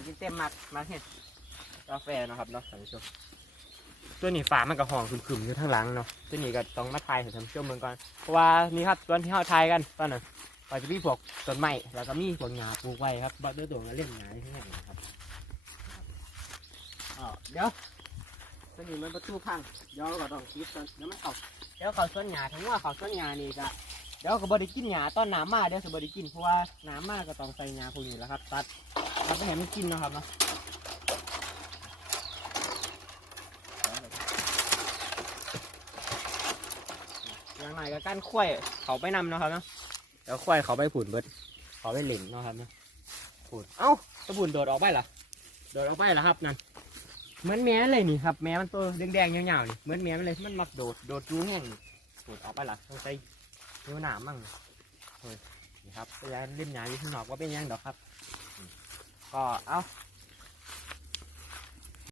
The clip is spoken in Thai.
ของกินเต็มมาเห็ดกาแฟนะครับเนาะท่านผู้ชมตัวนี้ฝามันก็ห่องขึ้มๆอยู่ข้างหลังเนาะตัวนี้ก็ต้องมาทายให้ท่านผู้ชมเมืองก่อนเพราะว่านี่ครับตอนที่เขาทายกันตอนนั้นก็จะมีพวกต้นไม้แล้วก็มีพวกหญ้าปลูกไว้ครับบัดเดือดตัวมาเล่นหญ้าที่นี่นะครับเดี๋ยวตัวนี้มันประตูพังเดี๋ยวก็ต้องคิดก่อนเดี๋ยวมันเข้าเดี๋ยวเขาต้นหญ้าทั้งว่าเขาต้นหญ้านี่ก็เดี๋ยวก็บริกินหญ้าตอนน้ำมาเดี๋ยวจะบริกินเพราะว่าน้ำมาก็ต้องใส่หญ้าพวกนี้แหละครับตัดไปให้มันกินนะครับเนาะอย่างไรก็กั้นข้วยเขาไปนำนะครับเนาะเดี๋ยวข้วยเขาไปผุนเบิดเขาไปเหล่นนะครับเนาะผุนเอ้าตะบุญโดดออกไปเหรอโดดออกไปเหรอครับนั่นเหมือนแม่เลยนี่ครับแม่มันตัวแดงๆยาวๆนี่เหมือนแม่มันเลยมันมักโดดรู้แห้งผุนออกไปเหรอต้องใส่นิ้วหนามมั่งนี่ครับพยายามเล่นหยาอยู่ข้างนอกว่าเป็นยังดอกครับก็เอ้า